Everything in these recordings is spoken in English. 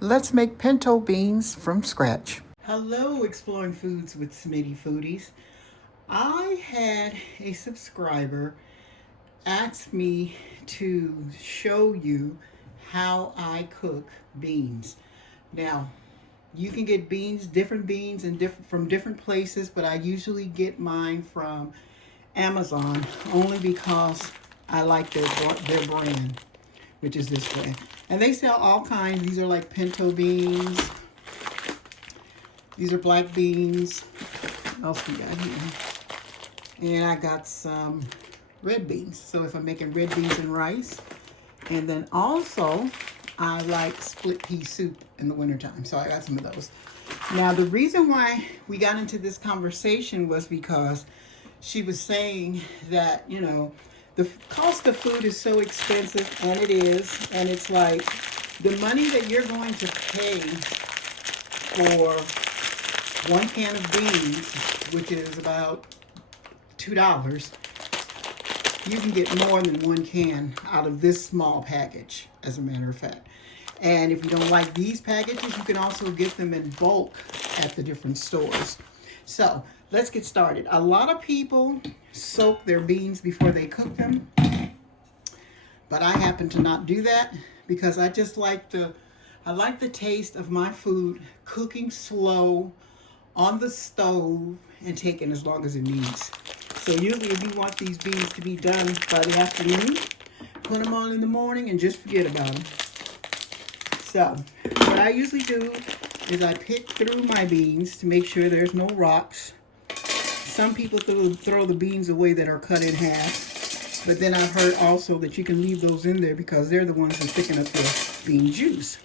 Let's make pinto beans from scratch. Hello, Exploring Foods with Smitty Foodies. I had a subscriber ask me to show you how I cook beans. Now, you can get beans, different beans, from different places, but I usually get mine from Amazon only because I like their brand, which is this brand. And they sell all kinds. These are like pinto beans. These are black beans. What else we got here? And I got some red beans. So if I'm making red beans and rice. And then also, I like split pea soup in the wintertime. So I got some of those. Now, the reason why we got into this conversation was because she was saying that, the cost of food is so expensive, and it is. And it's like the money that you're going to pay for one can of beans, which is about $2, you can get more than one can out of this small package, as a matter of fact. And if you don't like these packages, you can also get them in bulk at the different stores. So let's get started. A lot of people soak their beans before they cook them, but I happen to not do that because I just like I like the taste of my food cooking slow on the stove and taking as long as it needs. So usually if you want these beans to be done by the afternoon, put them on in the morning and just forget about them. So what I usually do is I pick through my beans to make sure there's no rocks. Some people throw the beans away that are cut in half, but then I've heard also that you can leave those in there because they're the ones that thicken up the bean juice.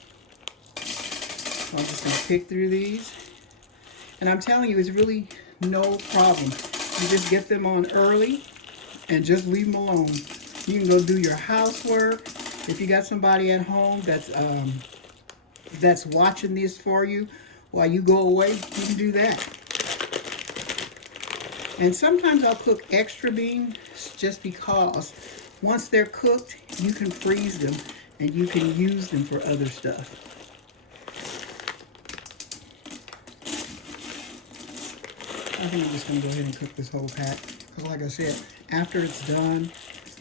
So I'm just going to pick through these. And I'm telling you, it's really no problem. You just get them on early and just leave them alone. You can go do your housework. If you got somebody at home that's watching this for you while you go away, you can do that. And sometimes I'll cook extra beans just because once they're cooked, you can freeze them and you can use them for other stuff. I think I'm just going to go ahead and cook this whole pack. Because like I said, after it's done,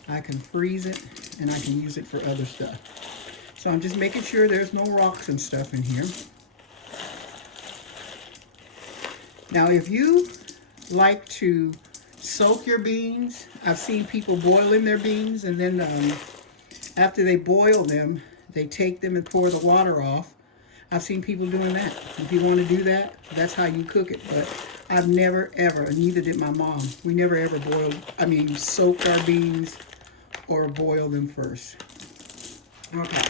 I can freeze it and I can use it for other stuff. So I'm just making sure there's no rocks and stuff in here. Now, if you like to soak your beans, I've seen people boiling their beans, and then after they boil them, they take them and pour the water off. I've seen people doing that. If you want to do that, that's how you cook it. But I've never, ever, and neither did my mom. We never, ever soaked our beans or boil them first. Okay.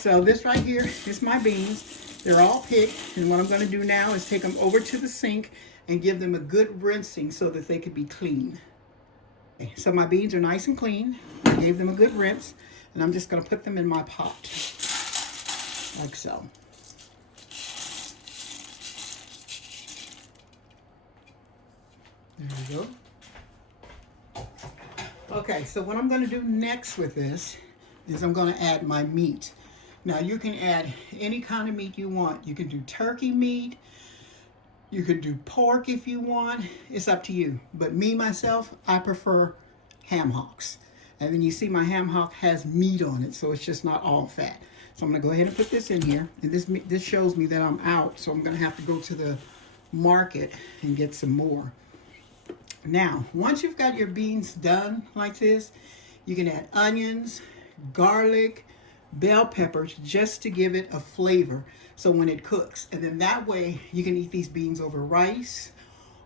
So this right here is my beans. They're all picked. And what I'm going to do now is take them over to the sink and give them a good rinsing so that they could be clean. Okay, so my beans are nice and clean. I gave them a good rinse. And I'm just going to put them in my pot. Like so. There we go. Okay, so what I'm going to do next with this is I'm going to add my meat. Now you can add any kind of meat you want. You can do turkey meat. You could do pork if you want. It's up to you. But me, myself, I prefer ham hocks. And then you see my ham hock has meat on it, so it's just not all fat. So I'm going to go ahead and put this in here. And this shows me that I'm out, so I'm going to have to go to the market and get some more. Now, once you've got your beans done like this, you can add onions, garlic, bell peppers just to give it a flavor so when it cooks. And then that way you can eat these beans over rice,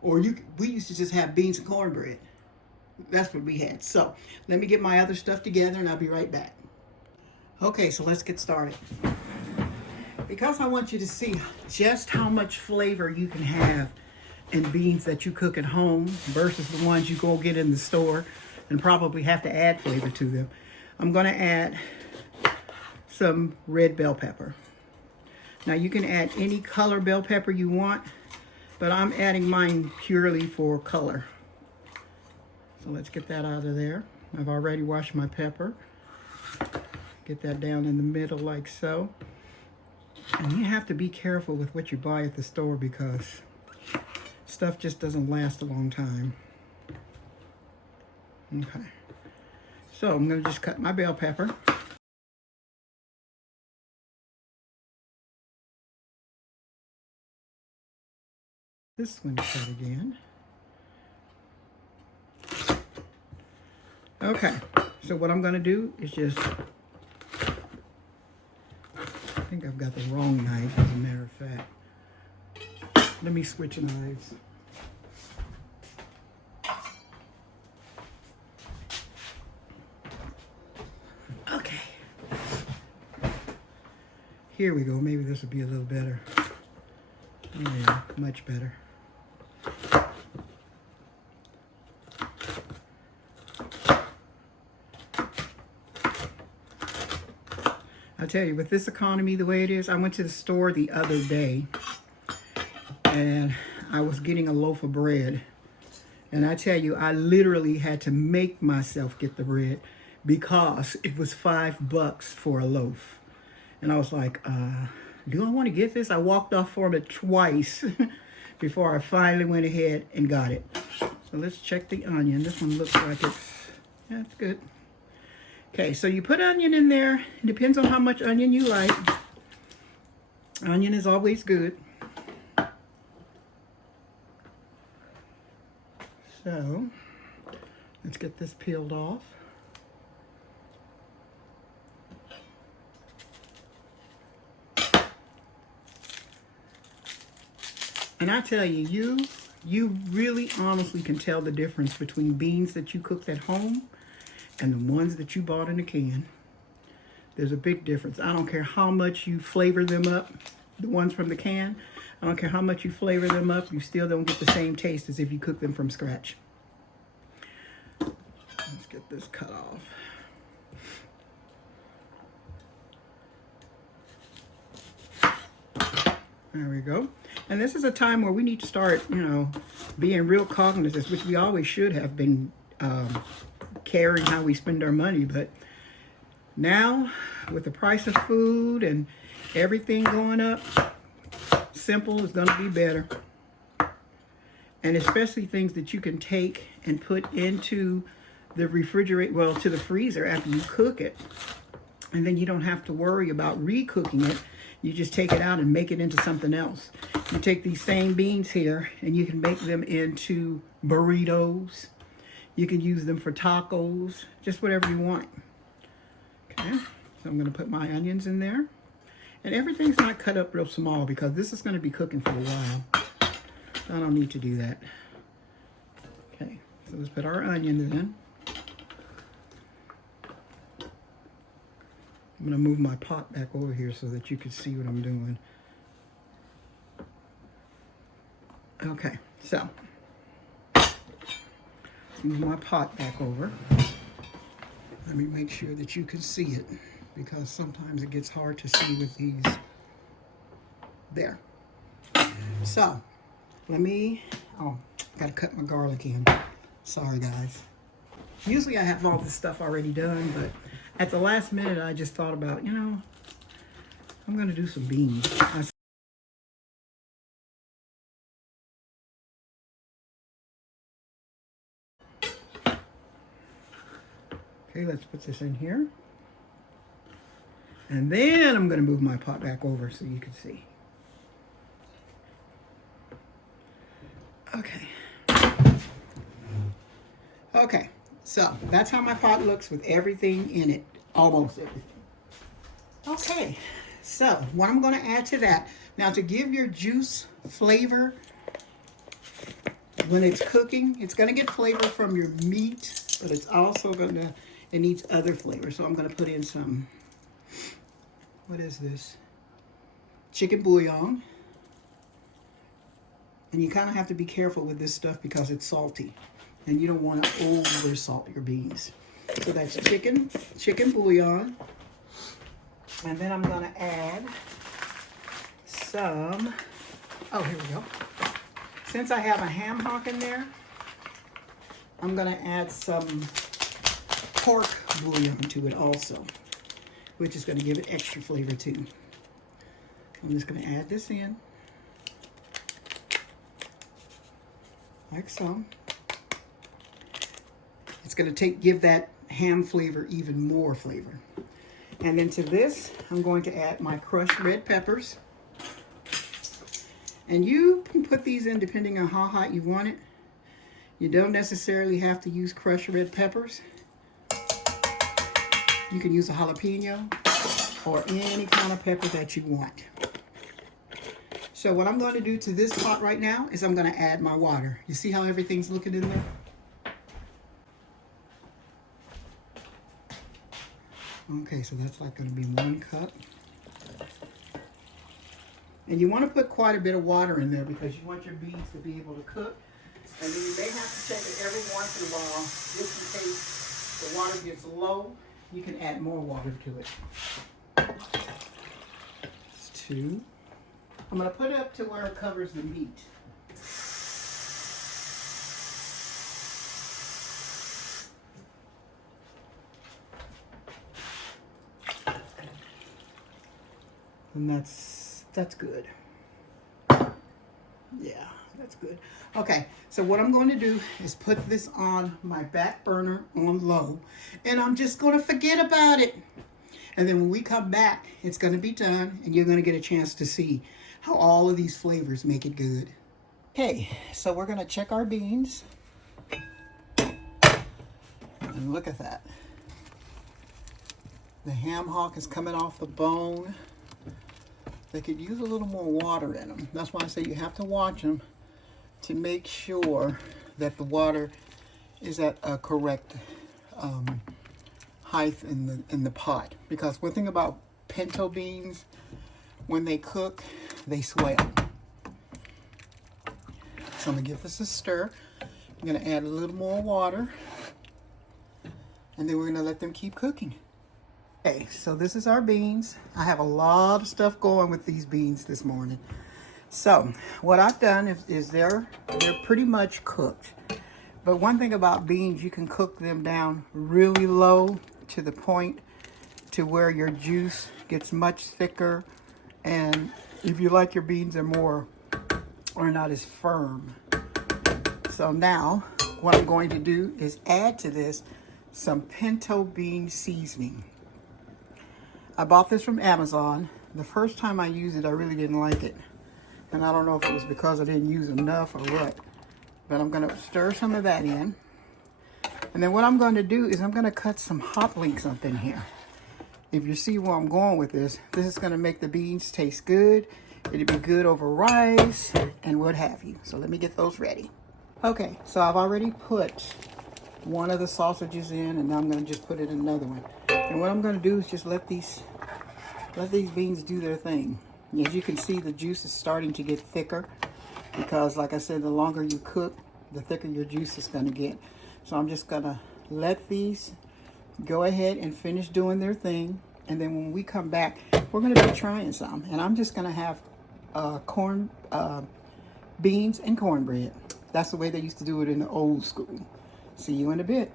or we used to just have beans and cornbread. That's what we had. So let me get my other stuff together and I'll be right back. Okay, so let's get started. Because I want you to see just how much flavor you can have in beans that you cook at home versus the ones you go get in the store and probably have to add flavor to them, I'm going to add some red bell pepper. Now you can add any color bell pepper you want, but I'm adding mine purely for color. So let's get that out of there. I've already washed my pepper. Get that down in the middle like so. And you have to be careful with what you buy at the store because stuff just doesn't last a long time. Okay. So I'm going to just cut my bell pepper. This one cut again. Okay. So what I'm going to do is just... I think I've got the wrong knife, as a matter of fact. Let me switch knives. Okay. Here we go. Maybe this will be a little better. Yeah, much better. I tell you, with this economy the way it is, I went to the store the other day and I was getting a loaf of bread. And I tell you, I literally had to make myself get the bread because it was $5 for a loaf. And I was like, do I want to get this? I walked off from it twice before I finally went ahead and got it. So let's check the onion. This one looks like it's good. Okay, so you put onion in there. It depends on how much onion you like. Onion is always good. So, let's get this peeled off. And I tell you, you really honestly can tell the difference between beans that you cooked at home and the ones that you bought in a can. There's a big difference. I don't care how much you flavor them up, the ones from the can. I don't care how much you flavor them up, you still don't get the same taste as if you cook them from scratch. Let's get this cut off. There we go. And this is a time where we need to start, being real cognizant, which we always should have been, caring how we spend our money. But now, with the price of food and everything going up, simple is going to be better. And especially things that you can take and put into the refrigerator, well, to the freezer after you cook it. And then you don't have to worry about re-cooking it. You just take it out and make it into something else. You take these same beans here and you can make them into burritos. You can use them for tacos, just whatever you want. Okay, so I'm going to put my onions in there. And everything's not cut up real small because this is going to be cooking for a while. So I don't need to do that. Okay, so let's put our onions in. I'm going to move my pot back over here so that you can see what I'm doing. Okay, so let's move my pot back over. Let me make sure that you can see it because sometimes it gets hard to see with these. There. So, gotta cut my garlic in. Sorry, guys. Usually I have all this stuff already done, but at the last minute I just thought about, I'm gonna do some beans. Okay, let's put this in here. And then I'm gonna move my pot back over so you can see. Okay. Okay, so that's how my pot looks with everything in it, almost everything. Okay, so what I'm going to add to that, now to give your juice flavor when it's cooking, it's going to get flavor from your meat, but it's also it needs other flavor. So I'm going to put in some, what is this? Chicken bouillon. And you kind of have to be careful with this stuff because it's salty. And you don't want to over salt your beans. So that's chicken bouillon. And then I'm going to add some, here we go. Since I have a ham hock in there, I'm going to add some pork bouillon to it also, which is going to give it extra flavor too. I'm just going to add this in, like so. It's going to give that ham flavor even more flavor. And then to this, I'm going to add my crushed red peppers. And you can put these in depending on how hot you want it. You don't necessarily have to use crushed red peppers. You can use a jalapeno or any kind of pepper that you want. So what I'm going to do to this pot right now is I'm going to add my water. You see how everything's looking in there? Okay, so that's like going to be 1 cup. And you want to put quite a bit of water in there because you want your beans to be able to cook. And then you may have to check it every once in a while, just in case the water gets low. You can add more water to it. That's 2. I'm going to put it up to where it covers the meat. And that's good. Yeah, that's good. Okay, so what I'm going to do is put this on my back burner on low, and I'm just going to forget about it. And then when we come back, it's going to be done, and you're going to get a chance to see how all of these flavors make it good. Okay, so we're going to check our beans. And look at that. The ham hock is coming off the bone. They could use a little more water in them. That's why I say you have to watch them to make sure that the water is at a correct height in the pot. Because one thing about pinto beans, when they cook, they swell. So I'm gonna give this a stir. I'm gonna add a little more water, and then we're gonna let them keep cooking. Okay, so this is our beans. I have a lot of stuff going with these beans this morning. So what I've done is they're pretty much cooked. But one thing about beans, you can cook them down really low to the point to where your juice gets much thicker. And if you like your beans are not as firm. So now what I'm going to do is add to this some pinto bean seasoning. I bought this from Amazon. The first time I used it, I really didn't like it. And I don't know if it was because I didn't use enough or what. But I'm going to stir some of that in. And then what I'm going to do is I'm going to cut some hop links up in here. If you see where I'm going with this is going to make the beans taste good. It'll be good over rice and what have you. So let me get those ready. Okay, so I've already put one of the sausages in, and now I'm going to just put it in another one. And what I'm going to do is just let these beans do their thing. As you can see, the juice is starting to get thicker because, like I said, the longer you cook, the thicker your juice is going to get. So I'm just going to let these go ahead and finish doing their thing. And then when we come back, we're going to be trying some. And I'm just going to have beans and cornbread. That's the way they used to do it in the old school. See you in a bit.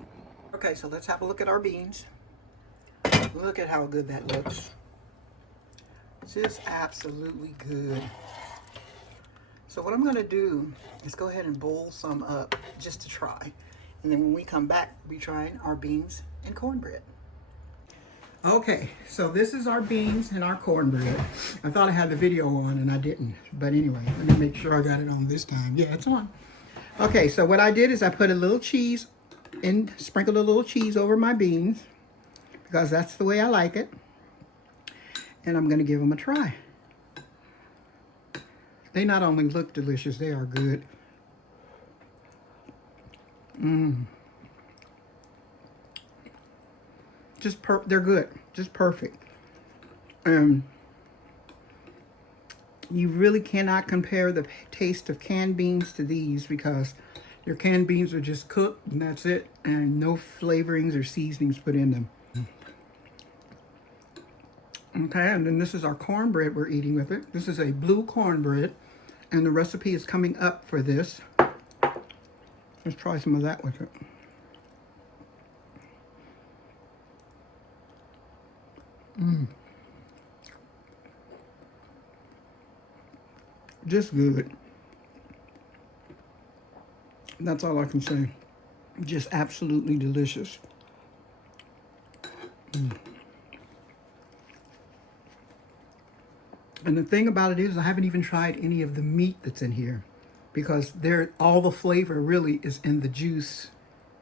Okay, so let's have a look at our beans. Look at how good that looks. Just absolutely good. So what I'm going to do is go ahead and boil some up just to try. And then when we come back, we'll be trying our beans and cornbread. Okay, so this is our beans and our cornbread. I thought I had the video on and I didn't. But anyway, let me make sure I got it on this time. Yeah, it's on. Okay, so what I did is I put a little cheese and sprinkled a little cheese over my beans because that's the way I like it. And I'm going to give them a try. They not only look delicious, they are good. They're good. Just perfect. You really cannot compare the taste of canned beans to these because your canned beans are just cooked and that's it. And no flavorings or seasonings put in them. Okay, and then this is our cornbread we're eating with it. This is a blue cornbread, and the recipe is coming up for this. Let's try some of that with it. Just good. That's all I can say. Just absolutely delicious. And the thing about it is I haven't even tried any of the meat that's in here because all the flavor really is in the juice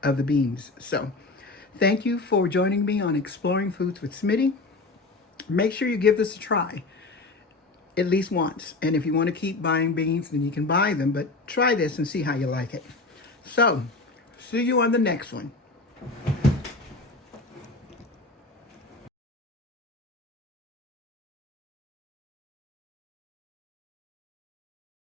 of the beans. So thank you for joining me on Exploring Foods with Smitty. Make sure you give this a try at least once. And if you want to keep buying beans, then you can buy them, but try this and see how you like it. So see you on the next one.